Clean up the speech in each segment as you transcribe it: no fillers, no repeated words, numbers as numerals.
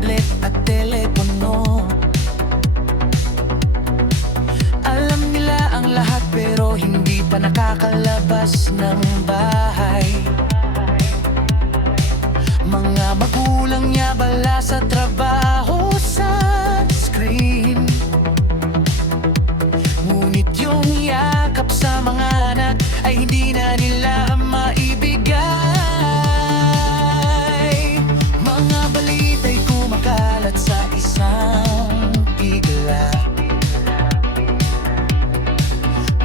tablet at telepono. Alam nila ang lahat pero hindi pa nakakalabas ng bahay. Mga magulang niya bala sa trabaho sa screen. Ngunit yung yakap sa mga anak ay hindi na nila maibigay. Mga balita'y kumakalat sa isang bigla.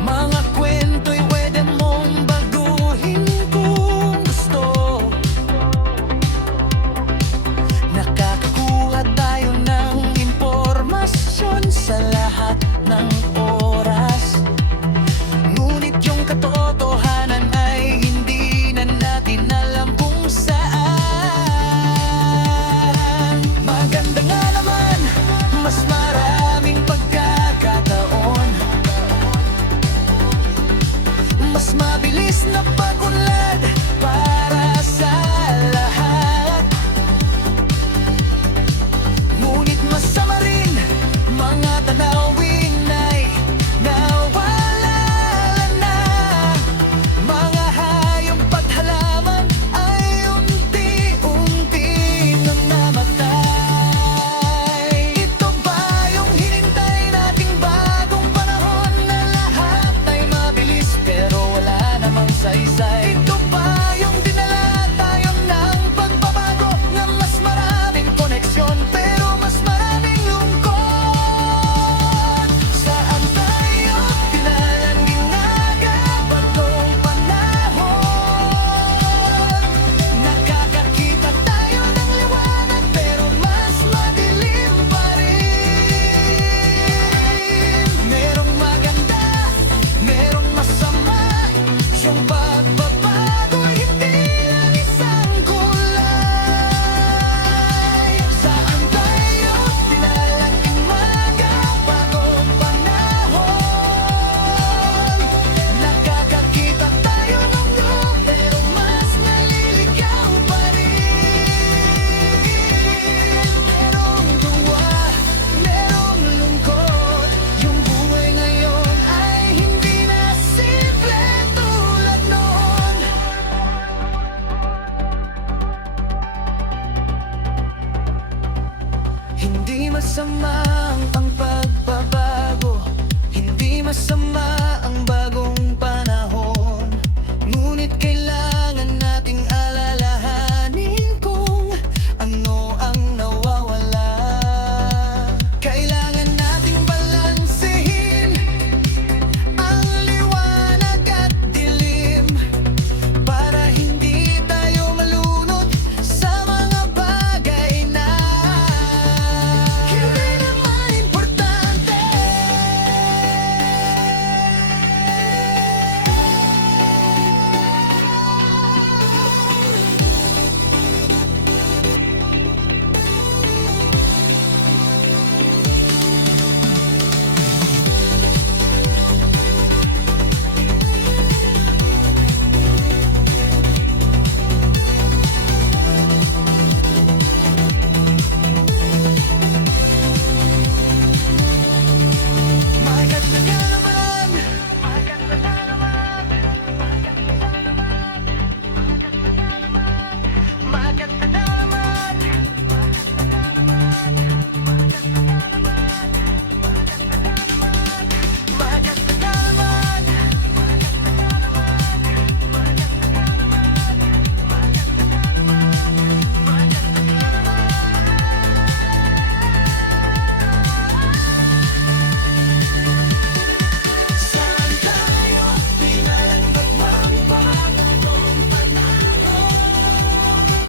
Mga kwento'y pwede mong baguhin kung gusto. Nakakakuha tayo ng impormasyon sa lahat ng oras. Ngunit yung katotohanan ay hindi na natin alam kung saan. Maganda nga naman, mas maraming pagkakataon, mas mabilis na pag-unlad para sa lahat. Ngunit masama rin mga tanawin ay nawala na. Mga hayop at halaman ay unti-unti nang namatay. Ito ba yung hinintay nating bagong panahon na lahat ay mabilis pero wala namang saysay? Ito ba yung dinala tayo ng pagbabago na mas maraming koneksyon pero mas maraming lungkot? Saan tayo dinalang ginagabagong panahon? Nakakakita tayo ng liwanag pero mas madilim pa rin. Merong maganda, merong masama. Yung pagbabago hindi lang isang kulay. Saan tayo dinalang ginagabagong panahon? Nakakakita tayo ng loob pero mas naliligaw pa rin. Merong tuwa, merong lungkot. Yung buhay ngayon ay hindi na simple tulad noon. Hindi masama ang pagbabago, hindi masama